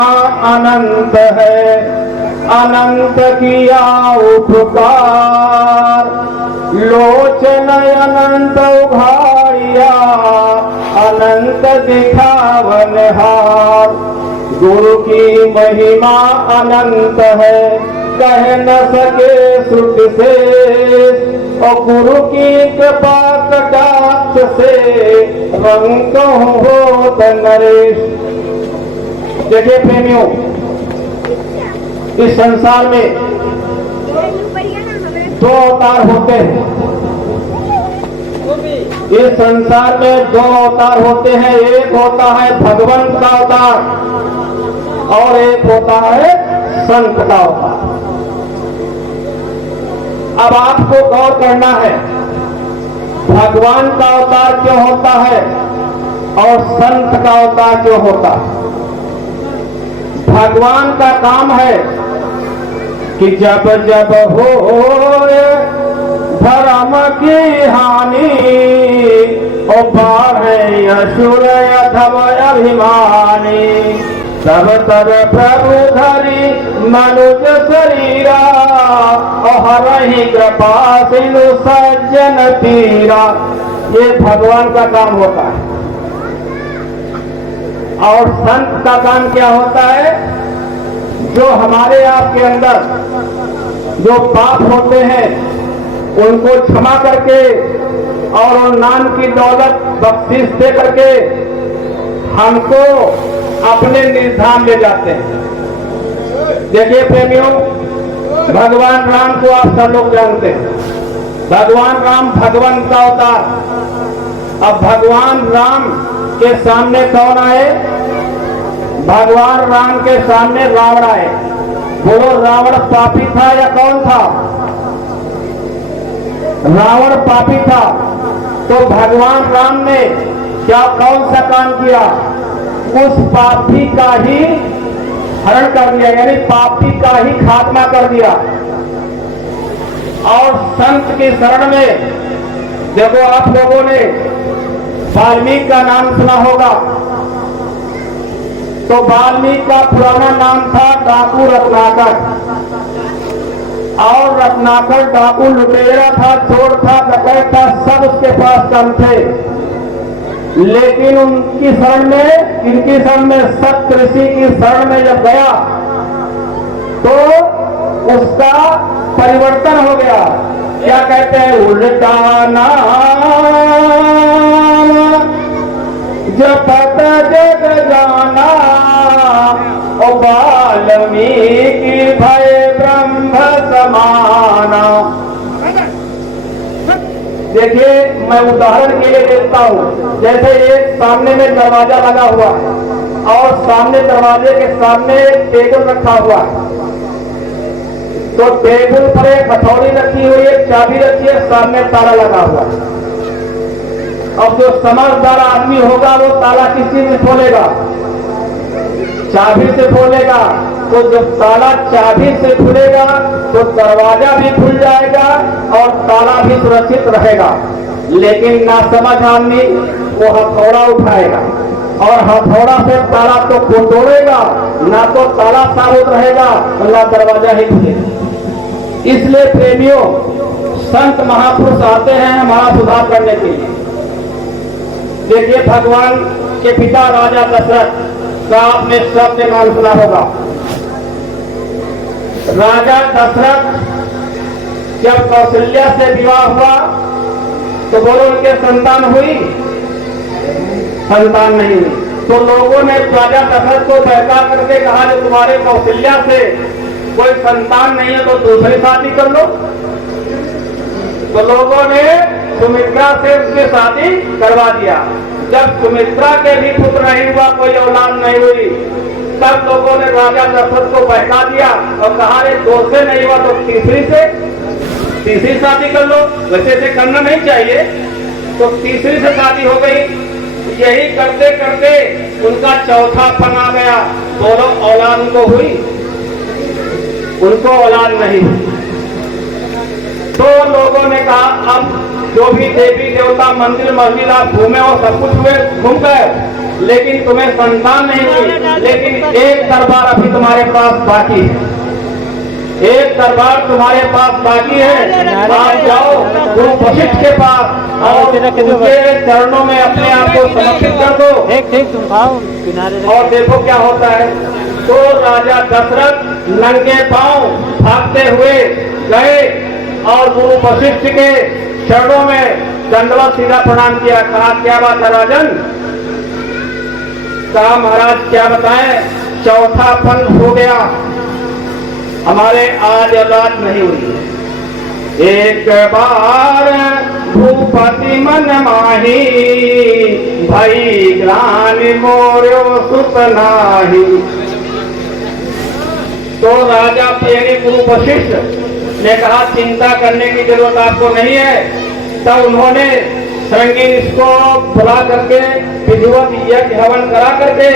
अनंत है, अनंत किया उपकार, लोचन अनंत उघारिया, अनंत दिखावन हार। गुरु की महिमा अनंत है, कह न सके श्रुति से, और गुरु की कृपा कटाक्ष से रंग हो नरेश। देखिए प्रेमियों, इस संसार में दो अवतार होते हैं। इस संसार में दो अवतार होते हैं, एक होता है भगवंत का अवतार और एक होता है संत का अवतार। अब आपको गौर करना है, भगवान का अवतार क्यों होता है और संत का अवतार क्यों होता है। भगवान का काम है कि जब जब हो धर्म की हानि, ओ बाढ़े असुर अधम अभिमानी, तब तब प्रभु धरि मनुज शरीरा, और हरहि कृपा सिंधु सज्जन पीरा। ये भगवान का काम होता है। और संत का काम क्या होता है, जो हमारे आपके अंदर जो पाप होते हैं उनको क्षमा करके और उन नाम की दौलत बख्शिश दे करके हमको अपने निर्धाम ले जाते हैं। देखिए प्रेमियों, भगवान राम को आप सब लोग जानते हैं। भगवान राम भगवंत का अवतार। अब भगवान राम के सामने कौन आए? भगवान राम के सामने रावण आए। बोलो, रावण पापी था या कौन था? रावण पापी था। तो भगवान राम ने क्या कौन सा काम किया? उस पापी का ही हरण कर दिया, यानी पापी का ही खात्मा कर दिया। और संत की शरण में देखो, आप लोगों ने वाल्मीकि का नाम सुना होगा। तो वाल्मीकि का पुराना नाम था डाकू रत्नाकर। और रत्नाकर डाकू लुटेरा था, चोर था, डकैत था, सब उसके पास कम थे। लेकिन उनकी शरण में, इनकी शरण में, सत्य ऋषि की शरण में जब गया तो उसका परिवर्तन हो गया। क्या कहते हैं? उल्टा नाम जपत जग जाना, ओ वाल्मीकि भय ब्रह्म समाना। देखिए, मैं उदाहरण के लिए देता हूं। जैसे एक सामने में दरवाजा लगा हुआ और सामने दरवाजे के सामने टेबल रखा हुआ, तो टेबल पर एक हथौड़ी रखी हुई है, चाबी रखी है, सामने ताला लगा हुआ। अब जो समझदार आदमी होगा वो ताला किस चीज से खोलेगा? चाबी से खोलेगा। तो जब ताला चाबी से खुलेगा तो दरवाजा भी खुल जाएगा और ताला भी सुरक्षित रहेगा। लेकिन ना समझ आदमी वो हथौड़ा उठाएगा और हथौड़ा से ताला तो तोड़ेगा, ना तो ताला साबुत रहेगा और ना दरवाजा ही खुलेगा। इसलिए प्रेमियों, संत महापुरुष आते हैं हमारा सुधार करने के लिए। देखिए, भगवान के पिता राजा दशरथ का आपने सबसे नाम सुना होगा। राजा दशरथ जब कौशल्या से विवाह हुआ तो बोलो, उनके संतान हुई? संतान नहीं हुई। तो लोगों ने राजा दशरथ को बहका करके कहा, जो तुम्हारे कौशल्या से कोई संतान नहीं है तो दूसरी शादी कर लो। तो लोगों ने सुमित्रा से उसकी शादी करवा दिया। जब सुमित्रा के भी पुत्र नहीं हुआ, कोई औलाद नहीं हुई, तब लोगों ने राजा दशरथ को बहका दिया और कहा, रे दो से नहीं हुआ तो तीसरी शादी कर लो। वैसे से करना नहीं चाहिए। तो तीसरी से शादी हो गई। यही करते करते उनका चौथा पन आ गया। दोनों औलाद उनको हुई, उनको औलाद नहीं हुई। तो लोगों ने कहा अब जो भी देवी देवता मंदिर मस्जिद आप घूमे और सब कुछ हुए घूम गए, लेकिन तुम्हें संतान नहीं हुई, लेकिन एक दरबार अभी तुम्हारे पास बाकी है, एक दरबार तुम्हारे पास बाकी है। आप जाओ गुरु वशिष्ठ के पास और उनके चरणों में अपने आप को समर्पित कर दो। ठीक तुम खाओ किनारे और देखो क्या होता है। तो राजा दशरथ नंगे पांव भागते हुए गए और गुरु वशिष्ठ के चरणों में दंडवत सीधा प्रणाम किया। कहा क्या बात है राजन? कहा महाराज क्या बताएं, चौथा फल हो गया, हमारे आज औलाद नहीं हुई। एक बार भूपति मन माही, भई ग्लानि मोर्यो सुत नाही। तो राजा प्रिय गुरु वशिष्ठ ने कहा चिंता करने की जरूरत आपको नहीं है। तब उन्होंने श्रृंगी इसको बुला करके विधिवत यज्ञ हवन करा करके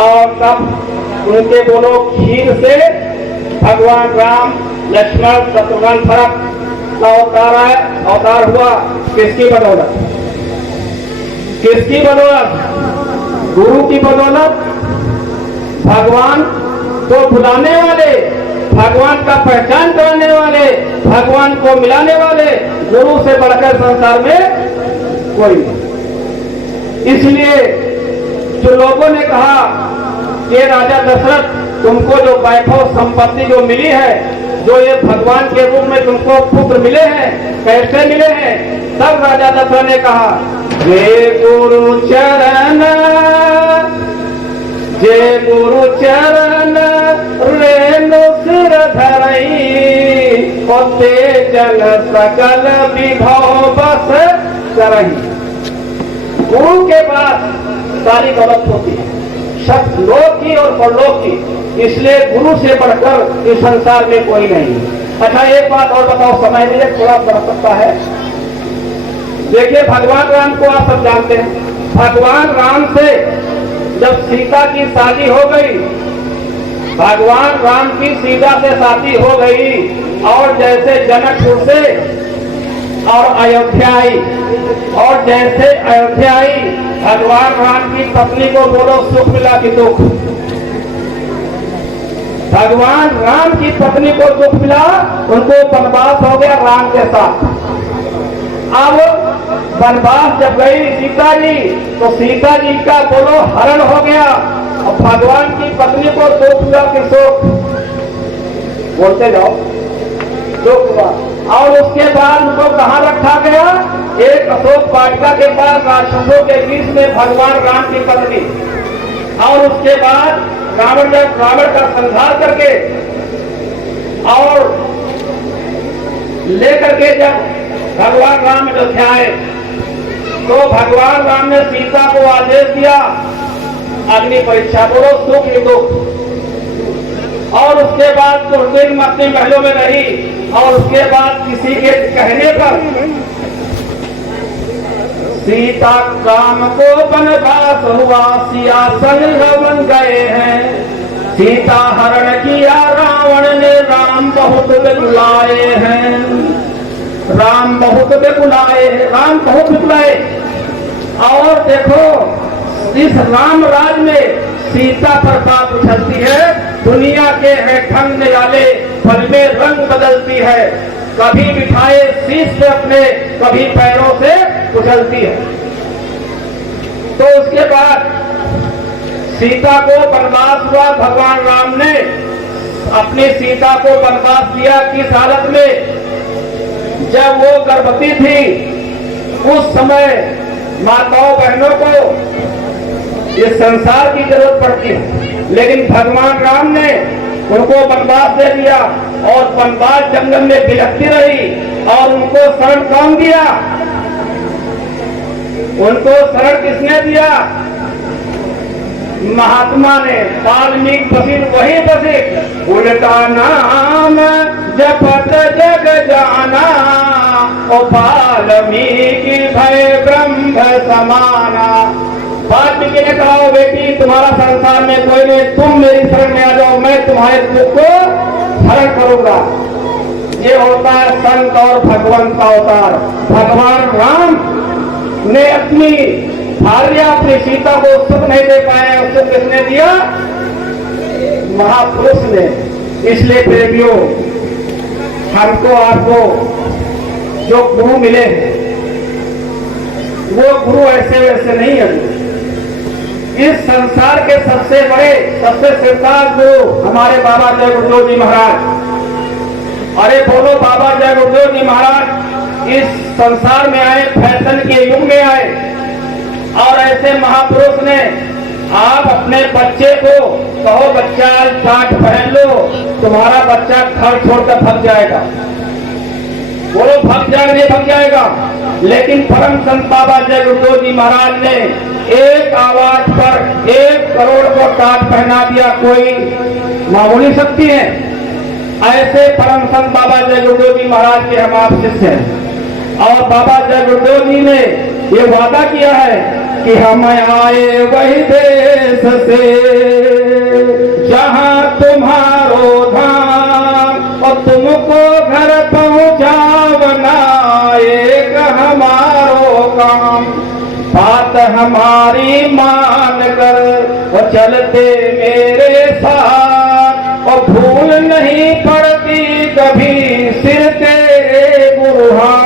और तब उनके दोनों खीर से भगवान राम लक्ष्मण शत्रुघ्न भरत का अवतार हुआ। किसकी बदौलत? किसकी बदौलत? गुरु की बदौलत। भगवान को बुलाने वाले, भगवान का पहचान कराने वाले, भगवान को मिलाने वाले गुरु से बढ़कर संसार में कोई नहीं। इसलिए जो लोगों ने कहा कि राजा दशरथ तुमको जो वैभव संपत्ति जो मिली है, जो ये भगवान के रूप में तुमको पुत्र मिले हैं, कैसे मिले हैं? तब राजा दशरथ ने कहा जय गुरु चरण, जय गुरु चरण रेणु सिर धरई, होते जन सकल विभव बस करही। गुरु के पास सारी दौलत होती है, सतलोक की और परलोक की, इसलिए गुरु से बढ़कर इस संसार में कोई नहीं। अच्छा एक बात और बताओ, समय में थोड़ा बढ़ सकता है। देखिए भगवान राम को आप सब जानते हैं। भगवान राम से जब सीता की शादी हो गई, भगवान राम की सीता से शादी हो गई और जैसे जनकपुर से और अयोध्या आई, और जैसे अयोध्या आई भगवान राम की पत्नी को बोलो सुख मिला कि दुख? भगवान राम की पत्नी को दुख मिला, उनको वनवास हो गया राम के साथ। अब वनवास जब गई सीता जी, तो सीता जी का बोलो हरण हो गया, और भगवान की पत्नी को दुख हुआ कि सुख? बोलते जाओ, दुख हुआ। और उसके बाद उनको कहां रखा गया? एक अशोक वाटिका के पास राक्षसों के बीच में भगवान राम की पत्नी। और उसके बाद रावण का संहार करके और लेकर के जब भगवान राम अयोध्या आए, तो भगवान राम ने सीता को आदेश दिया अग्नि परीक्षा, बोलो सुख ही दुख। और उसके बाद कुछ दिन अपने महलों में रही, और उसके बाद किसी के कहने पर सीता राम को वनवास हुआ, सिया संग बन गए हैं। सीता हरण किया रावण ने, राम बहुत बिगुलाए हैं, राम बहुत बिगुलाए, राम बहुत बिगुलाए। और देखो इस राम राज में सीता पर बात उछलती है, दुनिया के है ढंग निराले, पल में रंग बदलती है, कभी बिठाए शीश से अपने, कभी पैरों से उछलती है। तो उसके बाद सीता को वनवास हुआ, भगवान राम ने अपनी सीता को वनवास दिया किस हालत में? जब वो गर्भवती थी। उस समय माताओं बहनों को इस संसार की जरूरत पड़ती है, लेकिन भगवान राम ने उनको वनवास दे दिया, और वनवास जंगल में बिलखती रही, और उनको शरण कौन दिया? उनको शरण किसने दिया? महात्मा ने, वाल्मीकि वशिष्ठ, वही वशिष्ठ। उनका नाम जपत जग जाना, ओ वाल्मीकि भय ब्रह्म समाना। वाल्मीकि ने कहा बेटी तुम्हारा संसार में कोई नहीं, तुम मेरी शरण में आ जाओ, मैं तुम्हारे दुख को हरण करूंगा। ये होता है संत और भगवंत का अवतार। भगवान राम ने अपनी भार्या अपनी सीता को सुख नहीं दे पाए, सुख किसने दिया? महापुरुष ने। इसलिए प्रेमियों, हमको आपको जो गुरु मिले हैं वो गुरु ऐसे वैसे नहीं है। इस संसार के सबसे बड़े सबसे श्रेष्ठ गुरु हमारे बाबा जय गुरुदेव जी महाराज। अरे बोलो बाबा जय गुरुदेव जी महाराज इस संसार में आए, फैशन के युग में आए, और ऐसे महापुरुष ने आप अपने बच्चे को कहो बच्चा शर्ट पहन लो, तुम्हारा बच्चा घर छोड़कर भाग जाएगा। बोलो भाग जाएगा? नहीं भाग जाएगा। लेकिन परम संत बाबा जय गुरुदेव जी महाराज ने एक आवाज पर 1 करोड़ को टाट पहना दिया। कोई मामूली शक्ति है? ऐसे परम संत बाबा जय गुरुदेव जी महाराज के हम आप शिष्य हैं। और बाबा जय गुरुदेव जी ने ये वादा किया है कि हम आए वही देश से जहां तुम्हारो धाम, और तुमको घर पहुंचावना एक हमारो काम। बात हमारी मान कर वो चलते मेरे साथ, और भूल नहीं पड़ती कभी सिर तेरे गुरुहा।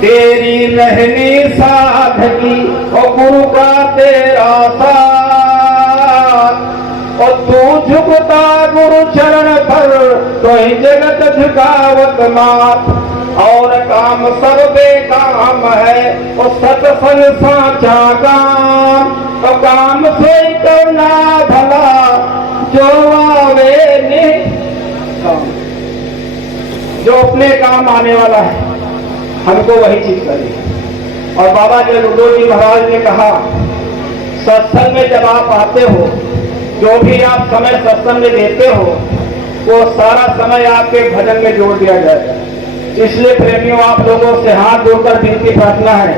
तेरी रहनी साधकी और गुरु का तेरा साथ, और तू झुकता गुरु चरण पर तो ही जगत झुकावत मात। और काम सब बेकाम है और सत्संग साचा काम, तो काम से करना भला जो आवे निकाम। जो अपने काम आने वाला है हमको वही चीज करिए। और बाबा जय गुरुदेव जी महाराज ने कहा सत्संग में जब आप आते हो, जो भी आप समय सत्संग में देते हो, वो सारा समय आपके भजन में जोड़ दिया जाए। इसलिए प्रेमियों, आप लोगों से हाथ जोड़कर विनती प्रार्थना है,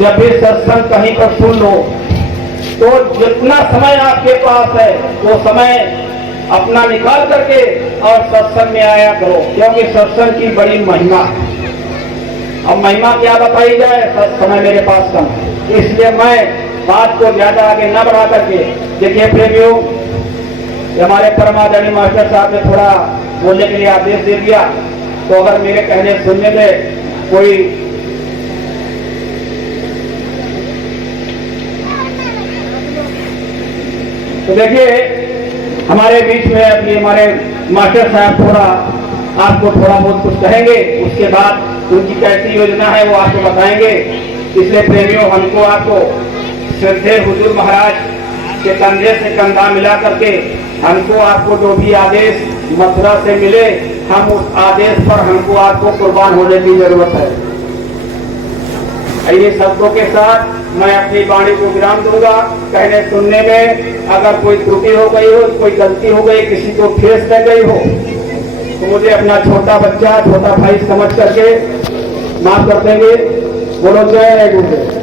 जब भी सत्संग कहीं पर सुन लो तो जितना समय आपके पास है वो समय अपना निकाल करके और सत्संग में आया करो, क्योंकि सत्संग की बड़ी महिमा है। अब महिमा क्या बताई जाए, समय मेरे पास कम है, इसलिए मैं बात को ज्यादा आगे न बढ़ा करके, देखिए प्रेमियों, हमारे परमादरणीय मास्टर साहब ने थोड़ा बोलने के लिए आदेश दे दिया, तो अगर मेरे कहने सुनने में कोई तो देखिए हमारे बीच में अभी हमारे मास्टर साहब थोड़ा आपको थोड़ा बहुत कुछ कहेंगे, उसके बाद उनकी कैसी योजना है वो आपको बताएंगे। इसलिए प्रेमियों, हमको आपको श्रद्धेय हुजूर महाराज के कंधे से कंधा मिला करके हमको आपको जो भी आदेश मथुरा से मिले, हम उस आदेश पर हमको आपको कुर्बान होने की जरूरत है। ये शब्दों के साथ मैं अपनी वाणी को विराम दूंगा। कहने सुनने में अगर कोई त्रुटि हो गई हो, कोई गलती हो गई, किसी को ठेस लग गई हो, तो मुझे अपना छोटा बच्चा, छोटा भाई समझ करके माफ कर देंगे। बोलो जय गुरुदेव।